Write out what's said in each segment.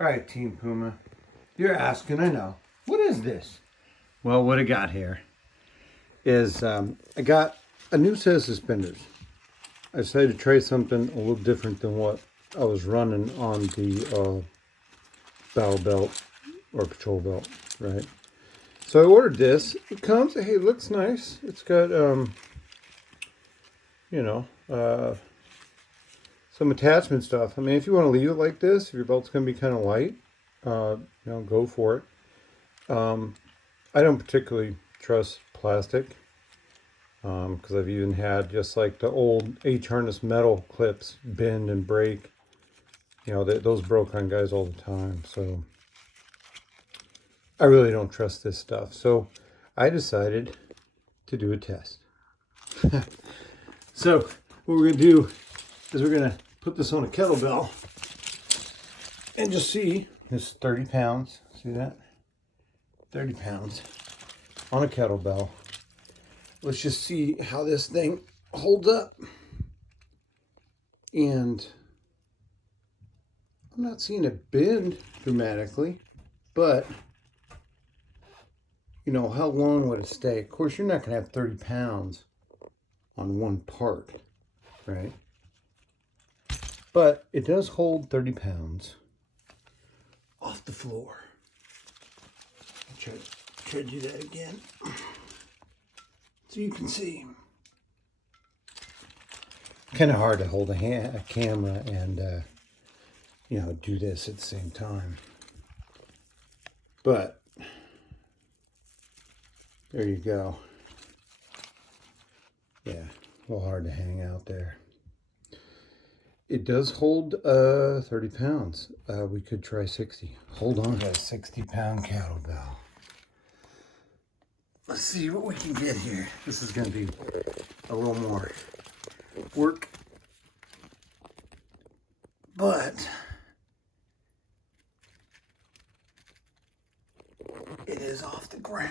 All right, Team Puma. You're asking, I know. What is this? Well, what I got here is I got a new set of suspenders. I decided to try something a little different than what I was running on the bow belt or patrol belt, right? So I ordered this. It comes, hey, it looks nice. It's got, some attachment stuff. I mean, if you want to leave it like this, if your belt's going to be kind of light, go for it. I don't particularly trust plastic because I've even had just like the old H-harness metal clips bend and break. Those broke on guys all the time. So I really don't trust this stuff. So I decided to do a test. So what we're going to do is we're going to put this on a kettlebell and just see. This is 30 pounds. See that? 30 pounds on a kettlebell. Let's just see how this thing holds up. And I'm not seeing it bend dramatically, but how long would it stay? Of course, you're not going to have 30 pounds on one part, right? But it does hold 30 pounds off the floor. Try to do that again so you can see. Kind of hard to hold a camera and do this at the same time, but there you go. Yeah, a little hard to hang out there. It does hold 30 pounds. We could try 60. Hold on to a 60-pound kettlebell. Let's see what we can get here. This is going to be a little more work, but it is off the ground.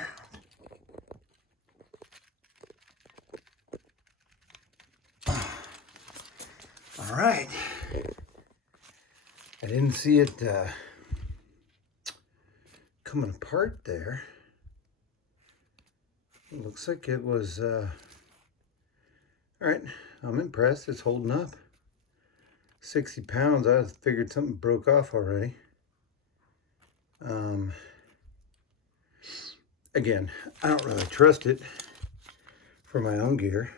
All right. I didn't see it coming apart there. It looks like it was, all right, I'm impressed. It's holding up. 60 pounds, I figured something broke off already. Again, I don't really trust it for my own gear.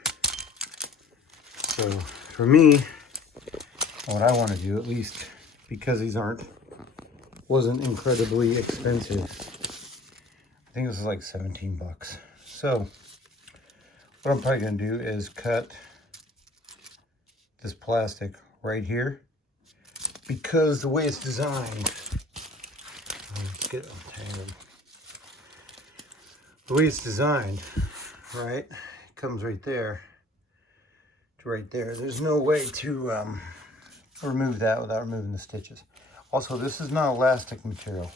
So for me, what I want to do, at least because these wasn't incredibly expensive. I think this is like 17 bucks. So what I'm probably going to do is cut this plastic right here, because the way it's designed, let's get it untangled. The way it's designed, right, it comes right there to right there. There's no way to remove that without removing the stitches. Also, this is not elastic material.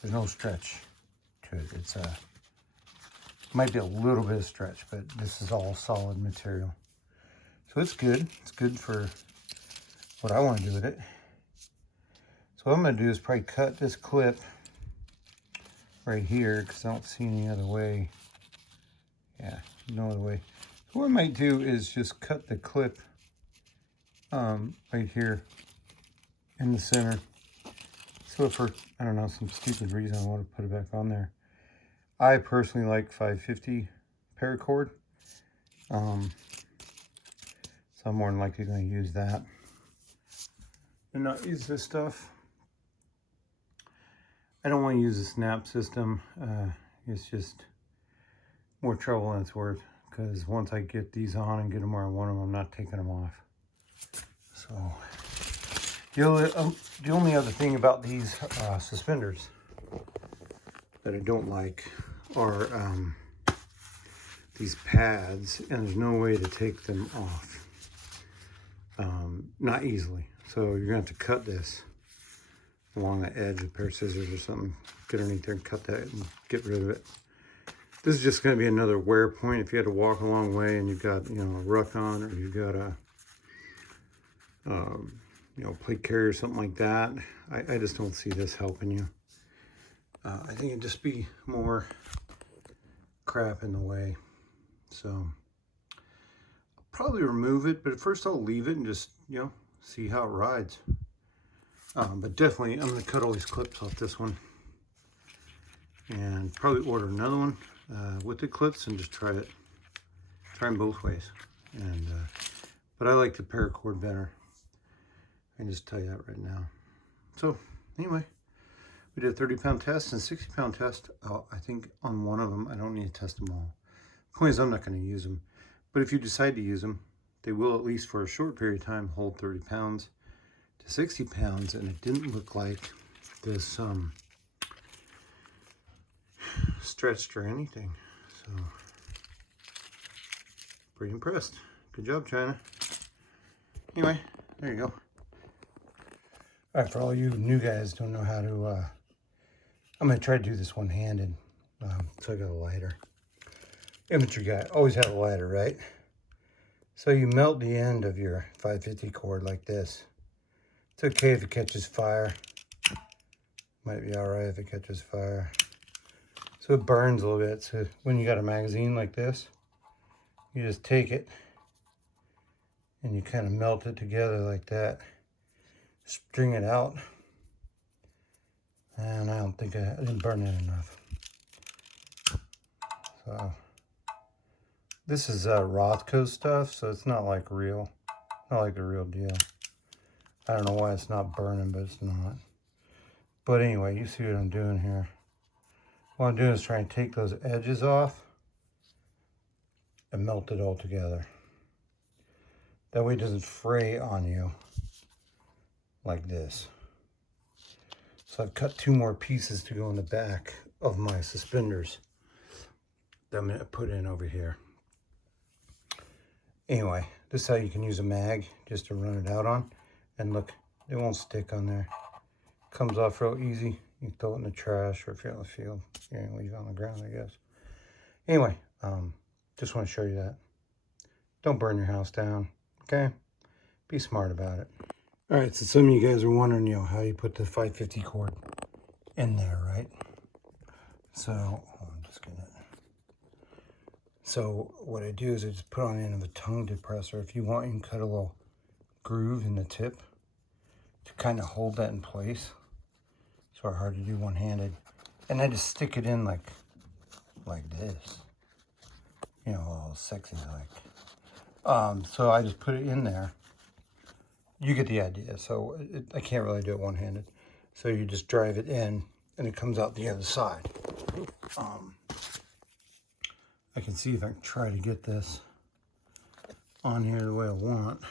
There's no stretch to it. It's might be a little bit of stretch, but this is all solid material. So it's good. It's good for what I want to do with it. So what I'm going to do is probably cut this clip right here, because I don't see any other way. Yeah, no other way. So what I might do is just cut the clip right here in the center. So for, I don't know, some stupid reason I want to put it back on there. I personally like 550 paracord. So I'm more than likely going to use that and not use this stuff. I don't want to use a snap system. It's just more trouble than it's worth, because once I get these on and get them where I want them, I'm not taking them off. So the only other thing about these suspenders that I don't like are these pads, and there's no way to take them off. Not easily. So you're gonna have to cut this along the edge with a pair of scissors or something. Get underneath there and cut that and get rid of it. This is just gonna be another wear point if you had to walk a long way and you've got, a ruck on, or you've got a you know, plate carrier or something like that, I just don't see this helping you. I think it'd just be more crap in the way. So I'll probably remove it, but at first I'll leave it and just, you know, see how it rides. But definitely I'm going to cut all these clips off this one and probably order another one with the clips and just try them both ways. And but I like the paracord better. I can just tell you that right now. So anyway, we did a 30-pound test and 60-pound test. I think on one of them, I don't need to test them all. The point is I'm not going to use them. But if you decide to use them, they will, at least for a short period of time, hold 30 pounds to 60 pounds. And it didn't look like this stretched or anything. So pretty impressed. Good job, China. Anyway, there you go. All right, for all you new guys don't know how to, I'm going to try to do this one-handed. So I got a lighter. Infantry guy, always have a lighter, right? So you melt the end of your 550 cord like this. It's okay if it catches fire. Might be all right if it catches fire. So it burns a little bit. So when you got a magazine like this, you just take it and you kind of melt it together like that. String it out. And I don't think I didn't burn it enough. So this is Rothko stuff, so it's not like real, not like the real deal. I don't know why it's not burning, but it's not. But anyway, you see what I'm doing here. What I'm doing is trying to take those edges off and melt it all together. That way it doesn't fray on you like this. So I've cut 2 more pieces to go in the back of my suspenders that I'm going to put in over here. Anyway, this is how you can use a mag just to run it out on. And look, it won't stick on there. Comes off real easy. You can throw it in the trash, or if you're on the field, you're going to leave it on the ground, I guess. Anyway, just want to show you that. Don't burn your house down, okay? Be smart about it. All right, so some of you guys are wondering, you know, how you put the 550 cord in there, right? So, I'm just gonna. So what I do is I just put on the end of a tongue depressor. If you want, you can cut a little groove in the tip to kind of hold that in place. It's sort of hard to do one-handed. And I just stick it in like this. You know, all sexy like. So I just put it in there. You get the idea. So I can't really do it one-handed. So you just drive it in and it comes out the other side. I can see if I can try to get this on here the way I want.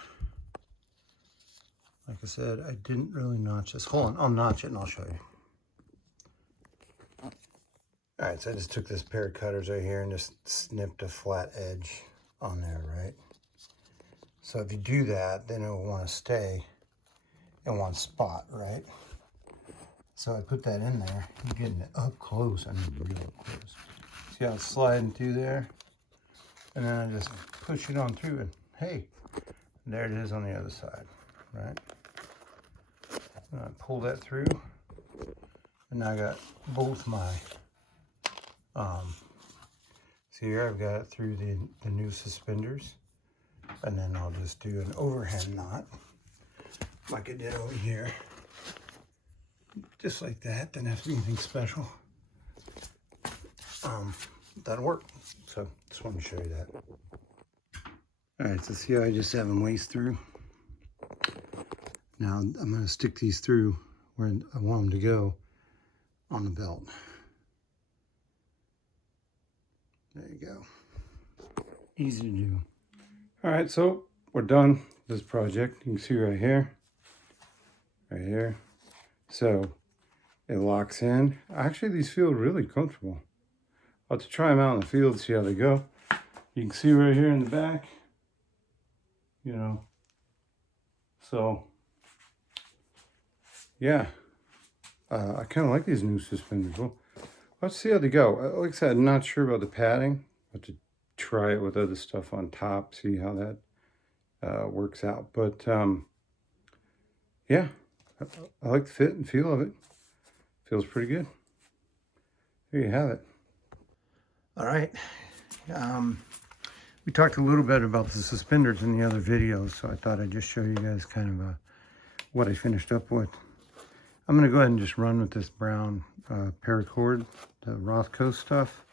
Like I said, I didn't really notch this. Hold on, I'll notch it and I'll show you. All right, so I just took this pair of cutters right here and just snipped a flat edge on there, right? So if you do that, then it will want to stay in one spot, right? So I put that in there. I'm getting it up close. I mean, real close. See how it's sliding through there? And then I just push it on through and hey, there it is on the other side, right? And I pull that through. And now I got both my, see here I've got it through the new suspenders. And then I'll just do an overhand knot like I did over here. Just like that, doesn't have to be anything special. That'll work. So just wanted to show you that. All right, so see how I just have them laced through? Now I'm gonna stick these through where I want them to go on the belt. There you go. Easy to do. All right, so we're done with this project. You can see right here. So it locks in. Actually, these feel really comfortable. I'll have to try them out in the field, see how they go. You can see right here in the back, you know. So, yeah, I kind of like these new suspenders. Well, let's see how they go. Like I said, I'm not sure about the padding. I'll have to try it with other stuff on top, see how that works out. But yeah, I like the fit and feel of it. Feels pretty good. There you have it. All right. We talked a little bit about the suspenders in the other videos, so I thought I'd just show you guys kind of what I finished up with. I'm going to go ahead and just run with this brown paracord, the Rothko stuff.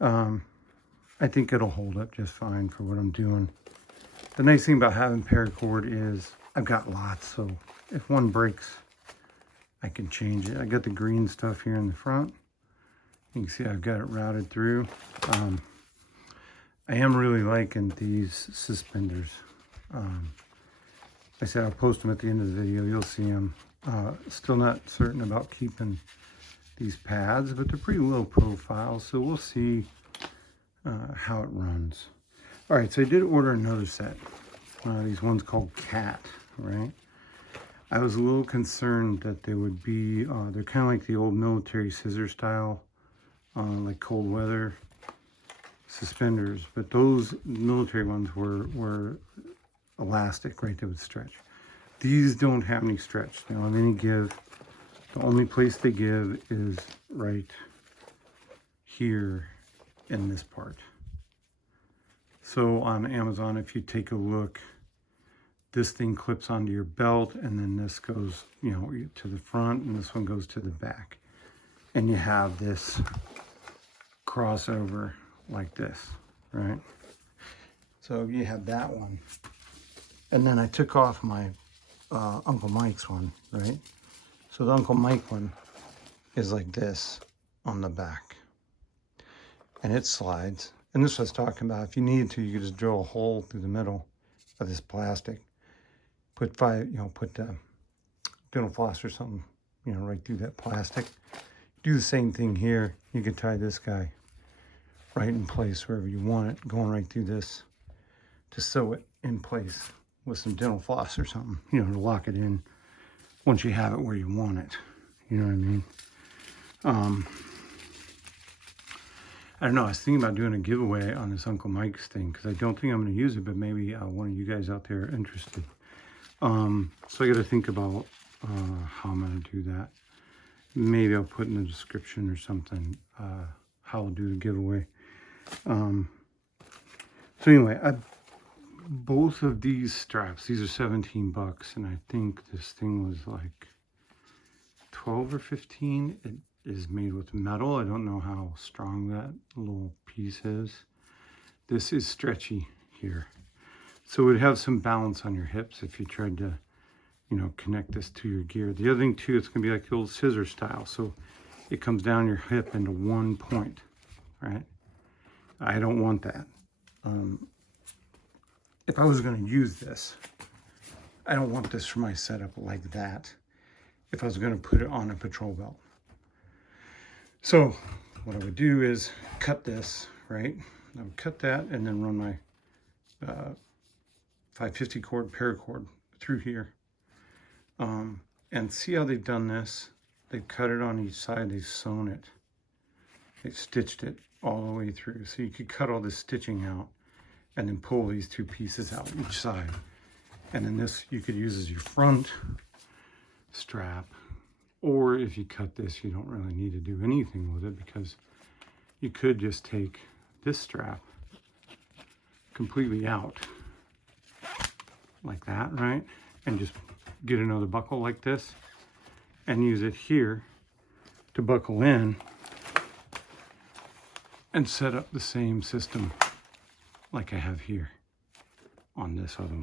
I think it'll hold up just fine for what I'm doing. The nice thing about having paracord is I've got lots, so if one breaks, I can change it. I got the green stuff here in the front. You can see I've got it routed through. I am really liking these suspenders. I said I'll post them at the end of the video. You'll see them. Still not certain about keeping these pads, but they're pretty low profile, so we'll see how it runs. All right, so I did order another set. These ones called Cat, right? I was a little concerned that they would be, they're kind of like the old military scissor style, like cold weather suspenders, but those military ones were elastic, right? They would stretch. These don't have any stretch. They don't have any give. The only place they give is right here in this part. So on Amazon, if you take a look, this thing clips onto your belt, and then this goes, you know, to the front, and this one goes to the back. And you have this crossover like this, right? So you have that one. And then I took off my Uncle Mike's one, right? So the Uncle Mike one is like this on the back. And it slides. And this was talking about, if you needed to, you could just drill a hole through the middle of this plastic. Put dental floss or something, you know, right through that plastic. Do the same thing here. You could tie this guy right in place wherever you want it, going right through this to sew it in place with some dental floss or something, you know, to lock it in once you have it where you want it. You know what I mean? I don't know. I was thinking about doing a giveaway on this Uncle Mike's thing because I don't think I'm going to use it, but maybe one of you guys out there are interested. So I got to think about how I'm going to do that. Maybe I'll put in the description or something how I'll do the giveaway. So anyway, both of these straps, these are 17 bucks, and I think this thing was like 12 or 15. It is made with metal. I don't know how strong that little piece is. This is stretchy here. So it would have some balance on your hips if you tried to, you know, connect this to your gear. The other thing too, it's gonna be like the old scissor style. So it comes down your hip into one point, right? I don't want that. If I was gonna use this, I don't want this for my setup like that. If I was gonna put it on a patrol belt. So what I would do is cut this, right? I would cut that and then run my 550 cord paracord through here. And see how they've done this? They've cut it on each side, they've sewn it. They've stitched it all the way through. So you could cut all this stitching out and then pull these two pieces out each side. And then this you could use as your front strap. Or if you cut this, you don't really need to do anything with it because you could just take this strap completely out like that, right? And just get another buckle like this and use it here to buckle in and set up the same system like I have here on this other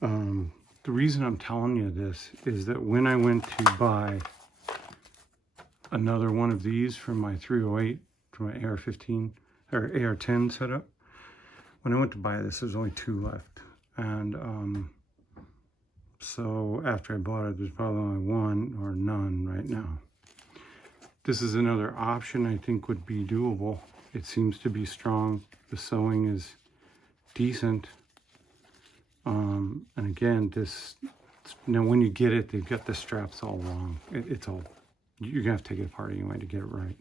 one. The reason I'm telling you this is that when I went to buy another one of these for my 308, for my AR-15 or AR-10 setup, when I went to buy this, there's only 2 left. And so after I bought it, there's probably only 1 or none right now. This is another option I think would be doable. It seems to be strong. The sewing is decent. And again, this, now when you get it, they've got the straps all wrong. It's all, you're gonna have to take it apart anyway to get it right.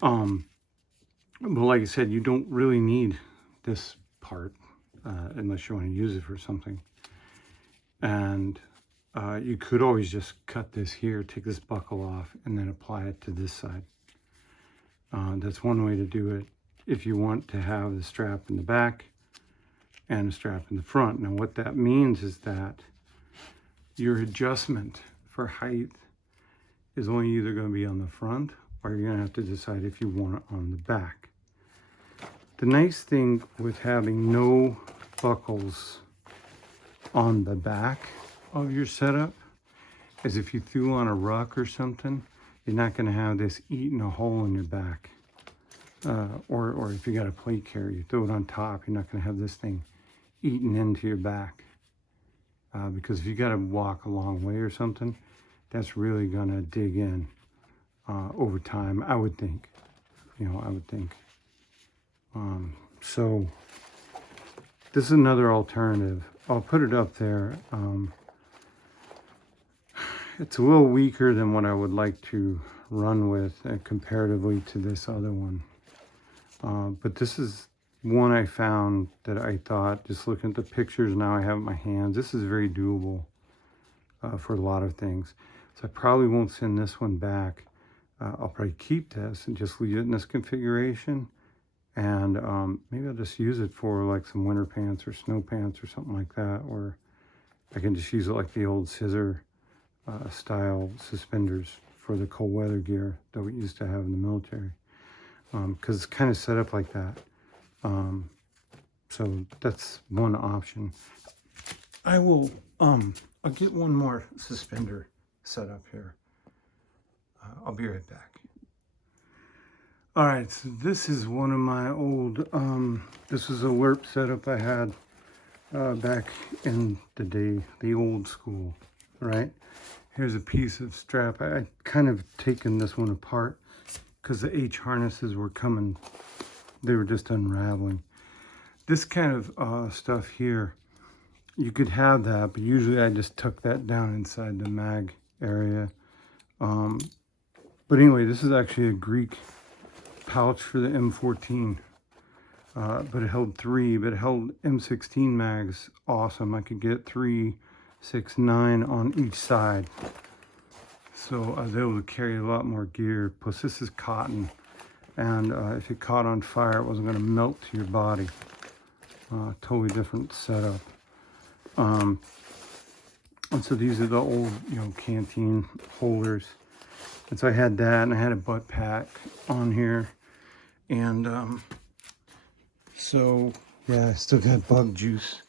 But like I said, you don't really need this part unless you want to use it for something. And you could always just cut this here, take this buckle off, and then apply it to this side. That's one way to do it if you want to have the strap in the back and a strap in the front. Now what that means is that your adjustment for height is only either going to be on the front, or you're going to have to decide if you want it on the back. The nice thing with having no buckles on the back of your setup is if you threw on a ruck or something, you're not going to have this eating a hole in your back. Or if you got a plate carrier, you throw it on top, you're not going to have this thing eaten into your back. Because if you got to walk a long way or something, that's really going to dig in over time, I would think. I would think. So this is another alternative. I'll put it up there. It's a little weaker than what I would like to run with comparatively to this other one. But this is one I found that I thought, just looking at the pictures now I have in my hands, this is very doable for a lot of things. So I probably won't send this one back. I'll probably keep this and just leave it in this configuration. And maybe I'll just use it for like some winter pants or snow pants or something like that. Or I can just use it like the old scissor style suspenders for the cold weather gear that we used to have in the military. Because it's kind of set up like that. So that's one option. I will, I'll get one more suspender set up here. I'll be right back. All right, so this is one of my old, this is a LERP setup I had back in the day, the old school, right? Here's a piece of strap. I kind of taken this one apart because the H harnesses were coming, they were just unraveling. This kind of stuff here, you could have that, but usually I just tuck that down inside the mag area. But anyway, this is actually a Greek pouch for the M14, but it held 3, but it held M16 mags. Awesome. I could get 3, 6, 9 on each side. So I was able to carry a lot more gear. Plus this is cotton, and if it caught on fire, it wasn't going to melt to your body. Totally different setup. And so these are the old, canteen holders. And so I had that, and I had a butt pack on here. And so, yeah, I still got bug juice.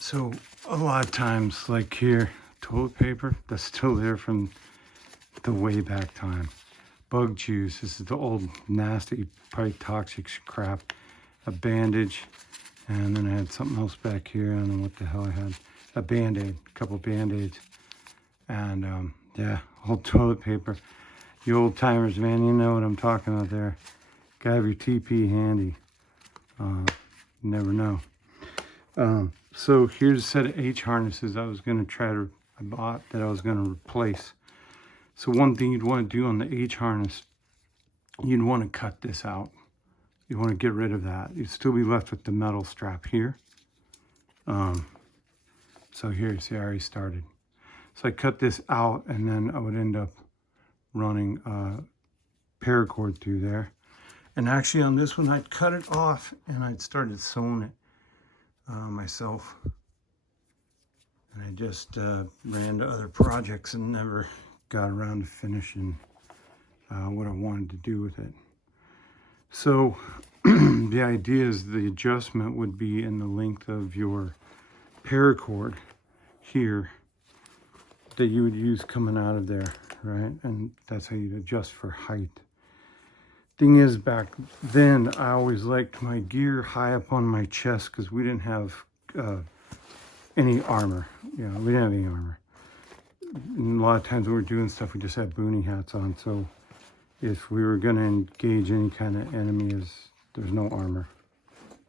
So a lot of times, like here, toilet paper, that's still there from the way back time. Bug juice, this is the old nasty, probably toxic crap. A bandage, and then I had something else back here. I don't know what the hell I had. A Band-Aid, a couple Band-Aids. And yeah, old toilet paper. You old timers, man, you know what I'm talking about there. Gotta have your TP handy. You never know. So here's a set of H harnesses I bought that I was gonna replace. So one thing you'd want to do on the H harness, you'd want to cut this out. You want to get rid of that. You'd still be left with the metal strap here. So here, see, I already started. So I cut this out, and then I would end up running paracord through there. And actually on this one, I'd cut it off and I'd started sewing it myself. And I just ran to other projects and never got around to finishing what I wanted to do with it. So the idea is the adjustment would be in the length of your paracord here that you would use coming out of there, right? And that's how you'd adjust for height. Thing is, back then, I always liked my gear high up on my chest because we didn't have any armor. We didn't have any armor. And a lot of times when we were doing stuff, we just had boonie hats on. So if we were going to engage any kind of enemy, there's no armor.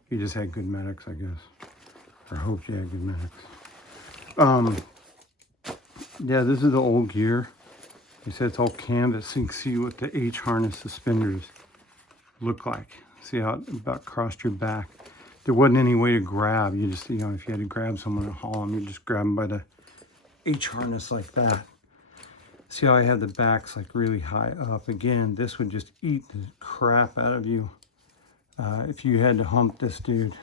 You just had good medics, I guess. Or hoped you had good medics. Yeah, this is the old gear. They said it's all canvas, so you can see what the H harness suspenders look like. See how it about crossed your back. There wasn't any way to grab. You just, if you had to grab someone and haul them, you just grab them by the H harness like that. See how I have the backs like really high up? Again, this would just eat the crap out of you if you had to hump this dude.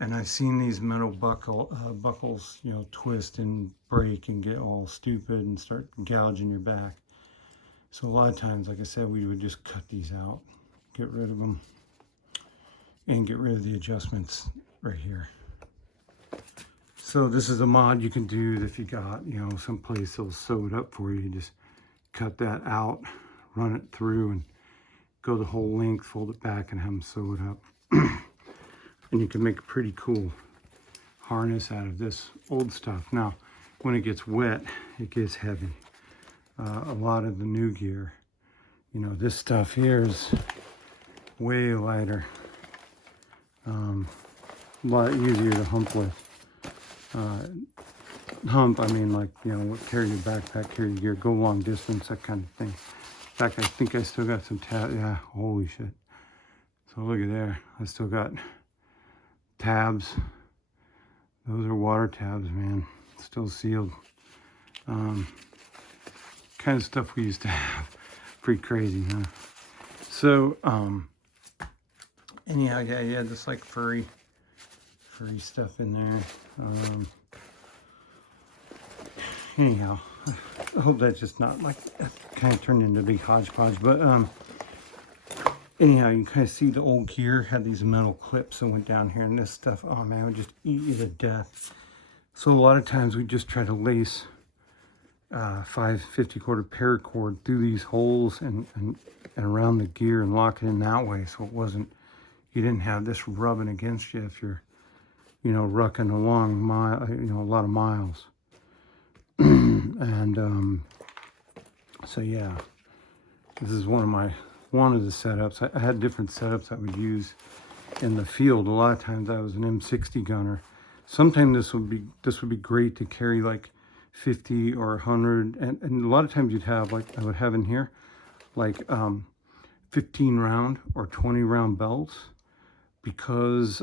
And I've seen these metal buckles, you know, twist and break and get all stupid and start gouging your back. So a lot of times, like I said, we would just cut these out, get rid of them, and get rid of the adjustments right here. So this is a mod you can do if you got, you know, someplace that'll sew it up for you. You just cut that out, run it through, and go the whole length, fold it back, and have them sew it up. And you can make a pretty cool harness out of this old stuff. Now, when it gets wet, it gets heavy. A lot of the new gear, you know, this stuff here is way lighter. A lot easier to hump with. Hump, I mean, like, you know, carry your backpack, carry your gear, go long distance, that kind of thing. In fact, I think I still got some tabs. Yeah, holy shit. So look at there. I still got tabs. Those are water tabs, man. Still sealed. Kind of stuff we used to have. Pretty crazy, huh? So, anyhow, yeah, you had this like furry stuff in there. Anyhow, I hope that's just not like kind of turned into a big hodgepodge. But anyhow, you can kind of see the old gear had these metal clips that went down here, and this stuff, oh man, would just eat you to death. So a lot of times we just try to lace 5/50 quarter paracord through these holes and around the gear and lock it in that way, so it wasn't, you didn't have this rubbing against you if you're, you know, rucking along a lot of miles. And so yeah, this is one of the setups. I had different setups I would use in the field. A lot of times I was an M60 gunner. Sometimes this would be great to carry like 50 or 100, and a lot of times you'd have, like I would have in here, like 15 round or 20 round belts, because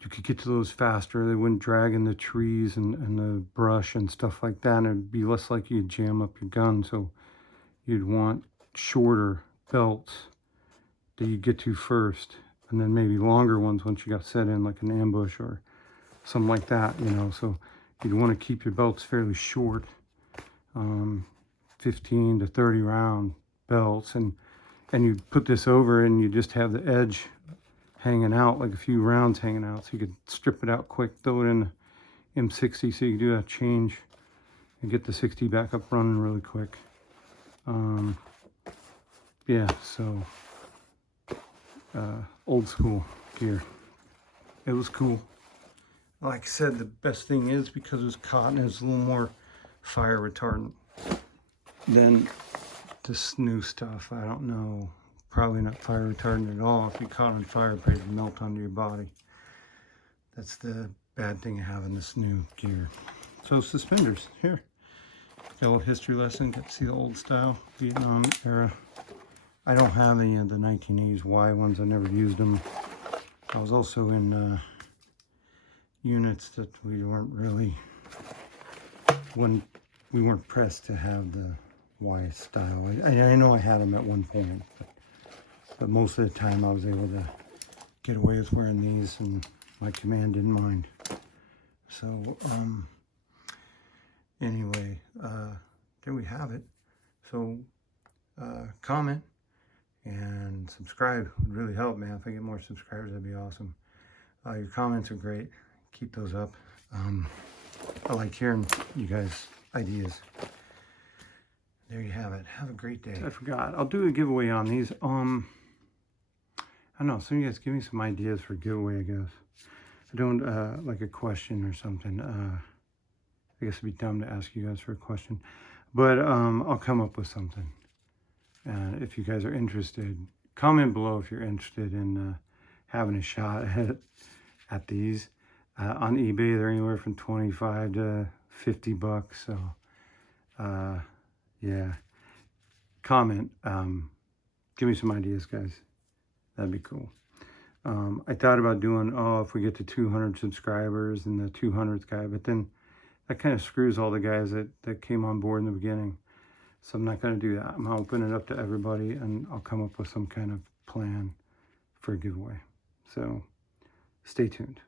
you could get to those faster. They wouldn't drag in the trees and the brush and stuff like that, and it'd be less likely to jam up your gun. So you'd want shorter belts that you get to first, and then maybe longer ones once you got set in, like an ambush or something like that, you know. So you'd want to keep your belts fairly short, 15 to 30 round belts, and you put this over and you just have the edge hanging out, like a few rounds hanging out, so you could strip it out quick, throw it in the M60 so you can do that change and get the 60 back up running really quick. Yeah, so old school gear. It was cool. Like I said, the best thing is, because it was cotton, it's a little more fire retardant than this new stuff. I don't know, probably not fire retardant at all. If you caught on fire, it would melt onto your body. That's the bad thing of having this new gear. So suspenders, here. Got a little history lesson, get to see the old style, Vietnam era. I don't have any of the 1980s Y ones, I never used them. I was also in units that we weren't really, when we weren't pressed to have the Y style. I know I had them at one point, but most of the time I was able to get away with wearing these, and my command didn't mind. So anyway, there we have it. So comment and subscribe would really help, man. If I get more subscribers, that'd be awesome. Your comments are great. Keep those up. I like hearing you guys' ideas. There you have it. Have a great day. I forgot. I'll do a giveaway on these. I don't know. Some of you guys give me some ideas for a giveaway, I guess. I don't, like a question or something. I guess it'd be dumb to ask you guys for a question. But I'll come up with something. If you guys are interested, comment below if you're interested in having a shot at these. On eBay, they're anywhere from 25 to 50 bucks. So, yeah. Comment. Give me some ideas, guys. That'd be cool. I thought about doing, oh, if we get to 200 subscribers and the 200th guy, but then that kind of screws all the guys that came on board in the beginning. So I'm not going to do that. I'm going to open it up to everybody, and I'll come up with some kind of plan for a giveaway. So stay tuned.